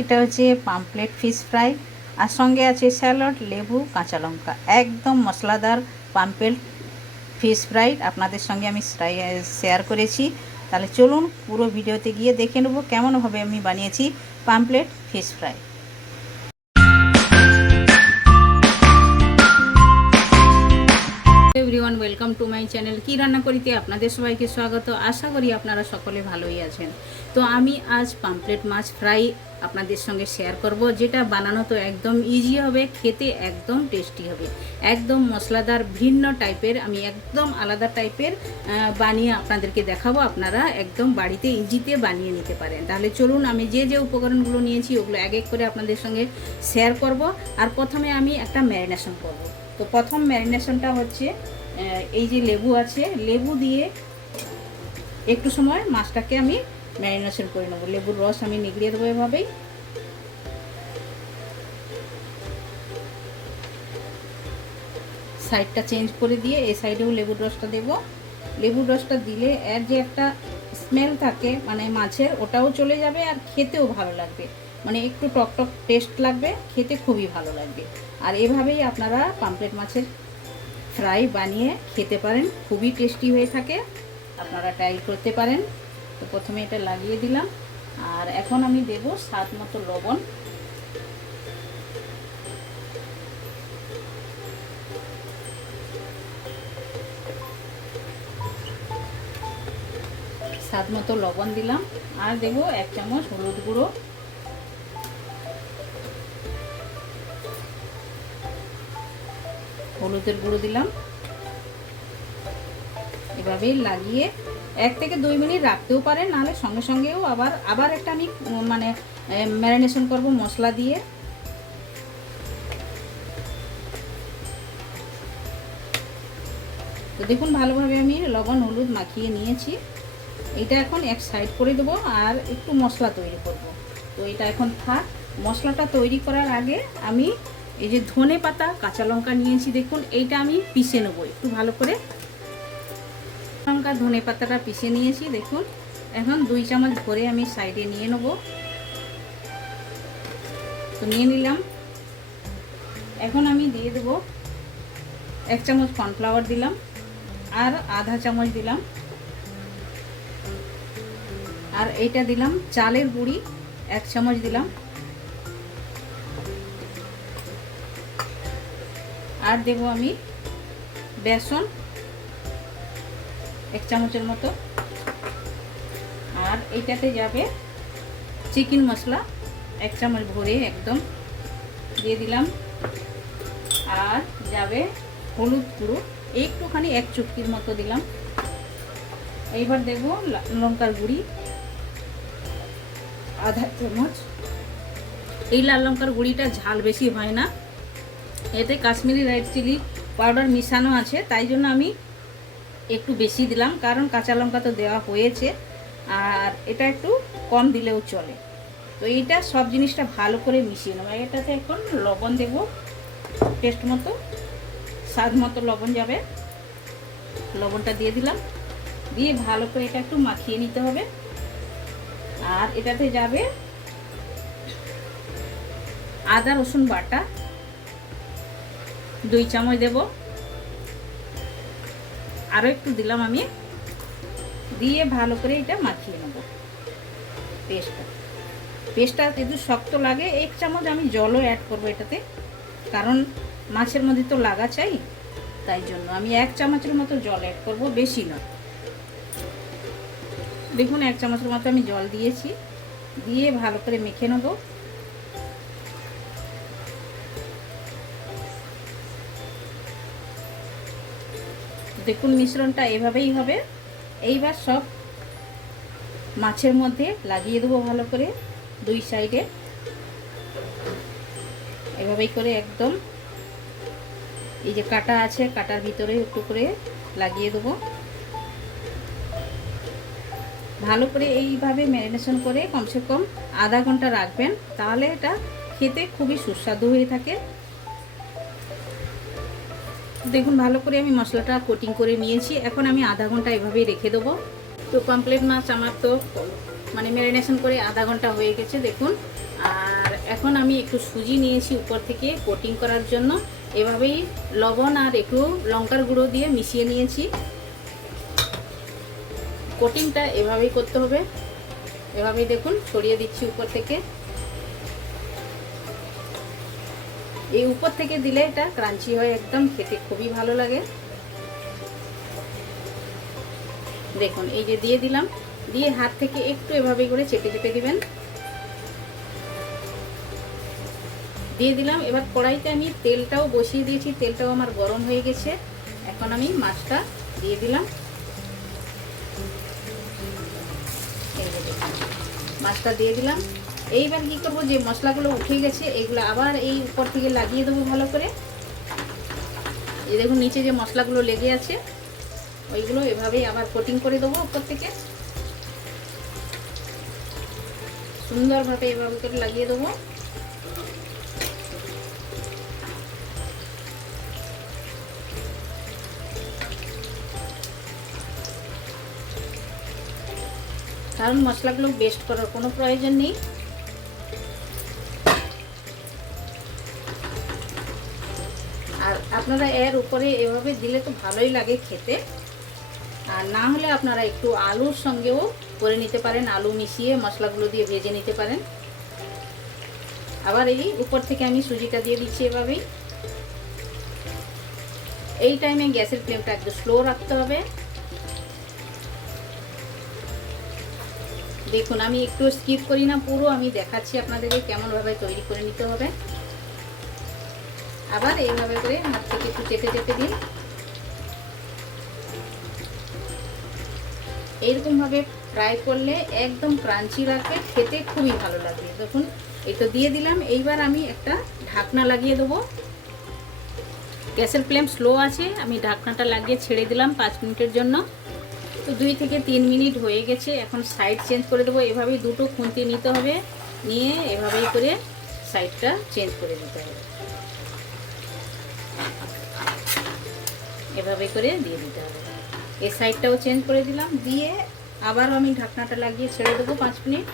এটা হচ্ছে পামপ্লেট fish fry, আর সঙ্গে আছে স্যালাড, লেবু, কাঁচা লঙ্কা। একদম মশলাদার পামপ্লেট ফিশ ফ্রাই আপনাদের সঙ্গে আমি শেয়ার করেছি। তাহলে চলুন পুরো ভিডিওতে গিয়ে দেখে নেব কেমনভাবে আমি বানিয়েছি পামপ্লেট ফিশ ফ্রাই। চ্যানেল কি রান্না করিতে আপনাদের সবাইকে স্বাগত। আশা করি আপনারা সকলে ভালোই আছেন। তো আমি আজ পামপ্লেট মাছ ফ্রাই আপনাদের সঙ্গে শেয়ার করব, যেটা বানানো তো একদম ইজি হবে, খেতে একদম টেস্টি হবে। একদম মশলাদার, ভিন্ন টাইপের আমি একদম আলাদা টাইপের বানিয়ে আপনাদেরকে দেখাবো। আপনারা একদম বাড়িতে ইজিতে বানিয়ে নিতে পারেন। তাহলে চলুন, আমি যে যে উপকরণগুলো নিয়েছি, ওগুলো এক এক করে আপনাদের সঙ্গে শেয়ার করব। আর প্রথমে আমি একটা ম্যারিনেশন করব। তো প্রথম ম্যারিনেশনটা হচ্ছে এই যে লেবু আছে, লেবু দিয়ে একটু সময় মাছটাকে আমি ম্যারিনেশন করে নেব। লেবুর রস আমি নিগড়িয়ে দেবো এভাবেই। সাইডটা চেঞ্জ করে দিয়ে এই সাইডেও লেবুর রসটা দেব। লেবুর রসটা দিলে এর যে একটা স্মেল থাকে মানে মাছের, ওটাও চলে যাবে আর খেতেও ভালো লাগবে। মানে একটু টক টক টেস্ট লাগবে, খেতে খুবই ভালো লাগবে। আর এভাবেই আপনারা পামপ্লেট মাছের ফ্রাই বানিয়ে খেতে পারেন, খুবই টেস্টি হয়ে থাকে, আপনারা ট্রাই করতে পারেন। তো প্রথমে এটা লাগিয়ে দিলাম, আর এখন আমি দেব স্বাদ মতো লবণ। স্বাদ মতো লবণ দিলাম, আর দেব এক চামচ হলুদ গুঁড়ো। হলুদের গুঁড়ো দিলাম। এভাবে লাগিয়ে এক থেকে দুই মিনিট রাখতেও পারেন, নাহলে সঙ্গে সঙ্গেও আবার আবার একটা আমি মানে ম্যারিনেশন করব মশলা দিয়ে। তো দেখুন, ভালোভাবে আমি লবণ, হলুদ মাখিয়ে নিয়েছি। এটা এখন এক সাইড করে দেবো আর একটু মশলা তৈরি করব। তো এটা এখন থাক। মশলাটা তৈরি করার আগে আমি এই যে ধনে পাতা, কাঁচা লঙ্কা নিয়েছি, দেখুন, এইটা আমি পিষে নেব একটু ভালো করে। লঙ্কা, ধনে পাতাটা পিষে নিয়েছি, দেখুন, এখন দুই চামচ ভরে আমি সাইডে নিয়ে নেব। তো নিয়ে নিলাম। এখন আমি দিয়ে দেব এক চামচ কর্নফ্লাওয়ার দিলাম আর আধা চামচ দিলাম। আর এইটা দিলাম চালের গুঁড়ি, এক চামচ দিলাম আর দেব আমি বেসন এক চামচের মতো। আর এইটাতে যাবে চিকেন মশলা, এক চামচ ভরে একদম দিয়ে দিলাম। আর যাবে হলুদ গুঁড়ো, একটুখানি এক চুটকির মতো দিলাম। এইবার দেব লঙ্কার গুঁড়ি, আধা চামচ। এই লাল লঙ্কার গুঁড়িটা ঝাল বেশি হয় না। এতে কাশ্মীরি রেড চিলি পাউডার মিশানো আছে, তাই জন্য আমি একটু বেশি দিলাম, কারণ কাঁচা লঙ্কা তো দেওয়া হয়েছে, আর এটা একটু কম দিলেও চলে। তো এইটা সব জিনিসটা ভালো করে মিশিয়ে নেব। এটাতে এখন লবণ দেব টেস্ট মতো, স্বাদ মতো লবণ যাবে। লবণটা দিয়ে দিলাম, দিয়ে ভালো করে এটা একটু মাখিয়ে নিতে হবে। আর এটাতে যাবে আদা রসুন বাটা দুই চামচ দেব। আরও একটু দিলাম আমি। দিয়ে ভালো করে এটা মাখিয়ে নেব। পেস্টটা। পেস্টটা যদি শক্ত লাগে, এক চামচ আমি জলও অ্যাড করব এটাতে। কারণ মাছের মধ্যে তো লাগা চাই, তাই জন্য আমি এক চামচের মতো জল অ্যাড করব, বেশি নয়। দেখুন, এক চামচের মতো আমি জল দিয়েছি। দিয়ে ভালো করে মেখে নেব। দেখুন মিশ্রণটা এভাবেই হবে। এইবার সব মাছের মধ্যে লাগিয়ে দেবো ভালো করে দুই সাইডে এভাবেই করে একদম এই যে কাটা আছে, কাটার ভিতরে একটু করে লাগিয়ে দেবো। ভালো করে এইভাবে ম্যারিনেশন করে কমসে কম আধা ঘণ্টা রাখবেন, তাহলে এটা খেতে খুবই সুস্বাদু হয়ে থাকে। দেখুন, ভালো করে আমি মশলাটা কোটিং করে নিয়েছি। এখন আমি আধা ঘণ্টা এভাবেই রেখে দেবো। তো পমপ্লেট মাছ আমার তো মানে ম্যারিনেশন করে আধা ঘণ্টা হয়ে গেছে, দেখুন। আর এখন আমি একটু সুজি নিয়েছি উপর থেকে কোটিং করার জন্য। এভাবেই লবণ আর একটু লঙ্কার গুঁড়ো দিয়ে মিশিয়ে নিয়েছি। কোটিংটা এভাবেই করতে হবে। এভাবেই দেখুন, ছড়িয়ে দিচ্ছি উপর থেকে। এই উপর থেকে দিলে এটা ক্রাঞ্চি হয় একদম খেতে খুবই ভালো লাগে। দেখুন, এই যে দিয়ে দিলাম, দিয়ে হাত থেকে একটু এভাবে করে চেপে চেপে দিবেন। দিয়ে দিলাম, এবার কড়াইতে আমি তেলটাও বসিয়ে দিয়েছি, তেলটাও আমার গরম হয়ে গেছে। এখন আমি মাছটা দিয়ে দিলাম। মাছটা দিয়ে দিলাম। এইবার কি করব, যে মশলাগুলো উঠে গেছে এইগুলো আবার এই উপর থেকে লাগিয়ে দেবো ভালো করে। এই দেখুন, নিচে যে মশলাগুলো লেগে আছে, ওইগুলো এভাবেই আবার কোটিং করে দেবো উপর থেকে। সুন্দরভাবে এভাবে করে লাগিয়ে দেবো। কারণ মশলাগুলো বেস্ট করার কোনো প্রয়োজন নেই। আপনারা এর উপরে এভাবে দিলে তো ভালোই লাগে খেতে। আর না হলে আপনারা একটু আলুর সঙ্গেও করে নিতে পারেন, আলু মিশিয়ে মশলাগুলো দিয়ে ভেজে নিতে পারেন। আবার এই উপর থেকে আমি সুজিটা দিয়ে দিচ্ছি এভাবেই। এই টাইমে গ্যাসের ফ্লেমটা একটু স্লো রাখতে হবে। দেখুন, আমি একটু স্কিপ করি না, পুরো আমি দেখাচ্ছি আপনাদেরকে কেমনভাবে তৈরি করে নিতে হবে। আবার এইভাবে করে হাত থেকে একটু চেপে চেপে দিন। এইরকমভাবে ফ্রাই করলে একদম ক্রাঞ্চি লাগবে, খেতে খুবই ভালো লাগবে। দেখুন, এই তো দিয়ে দিলাম, এইবার আমি একটা ঢাকনা লাগিয়ে দেবো। গ্যাসের ফ্লেম স্লো আছে, আমি ঢাকনাটা লাগিয়ে ছেড়ে দিলাম পাঁচ মিনিটের জন্য। তো দুই থেকে তিন মিনিট হয়ে গেছে, এখন সাইড চেঞ্জ করে দেবো। এভাবেই দুটো খুন্তি নিতে হবে, নিয়ে এভাবেই করে সাইডটা চেঞ্জ করে দিতে হবে। এভাবে করে দিয়ে দিতে হবে। এই সাইডটাও চেঞ্জ করে দিলাম, দিয়ে আবারও আমি ঢাকনাটা লাগিয়ে ছেড়ে দেবো পাঁচ মিনিট।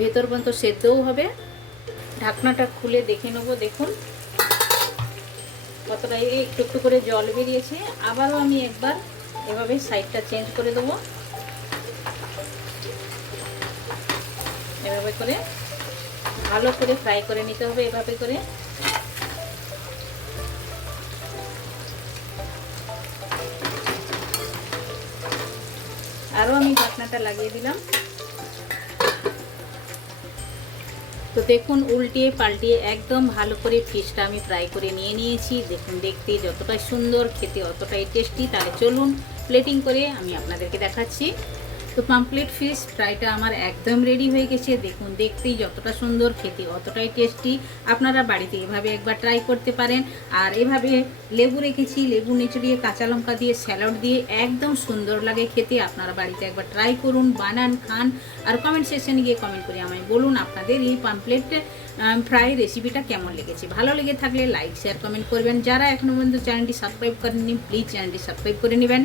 ভেতর পর্যন্ত সেদ্ধও হবে। ঢাকনাটা খুলে দেখে নেব, দেখুন। কতটা একটু একটু করে জল বেরিয়েছে। আবারও আমি একবার এভাবে সাইডটা চেঞ্জ করে দেবো। এভাবে করে ভালো করে ফ্রাই করে নিতে হবে, এভাবে করে। ঢাকনাটা লাগিয়ে দিলাম। তো দেখুন, উল্টিয়ে পাল্টিয়ে একদম ভালো করে ফিশটা আমি ফ্রাই করে নিয়ে নিয়েছি। দেখুন, দেখতে যতটা সুন্দর, খেতে অতটাই টেস্টি তাহলে চলুন প্লেটিং করে আমি আপনাদেরকে দেখাচ্ছি। তো পাম্পলেট ফিশ ফ্রাইটা আমার একদম রেডি হয়ে গেছে। দেখুন, দেখতেই যতটা সুন্দর, খেতে অতটাই টেস্টি আপনারা বাড়িতে এভাবে একবার ট্রাই করতে পারেন। আর এভাবে লেবু রেখেছি, লেবু নিচড়িয়ে কাঁচা লঙ্কা দিয়ে স্যালাড দিয়ে একদম সুন্দর লাগে খেতে। আপনারা বাড়িতে একবার ট্রাই করুন, বানান, খান। আর কমেন্ট সেকশনে গিয়ে কমেন্ট করে আমায় বলুন আপনাদের এই পাম্পলেট ফ্রাই রেসিপিটা কেমন লেগেছে। ভালো লেগে থাকলে লাইক শেয়ার কমেন্ট করবেন। যারা এখনও পর্যন্ত চ্যানেলটি সাবস্ক্রাইব করেননি প্লিজ চ্যানেলটি সাবস্ক্রাইব করে নেবেন।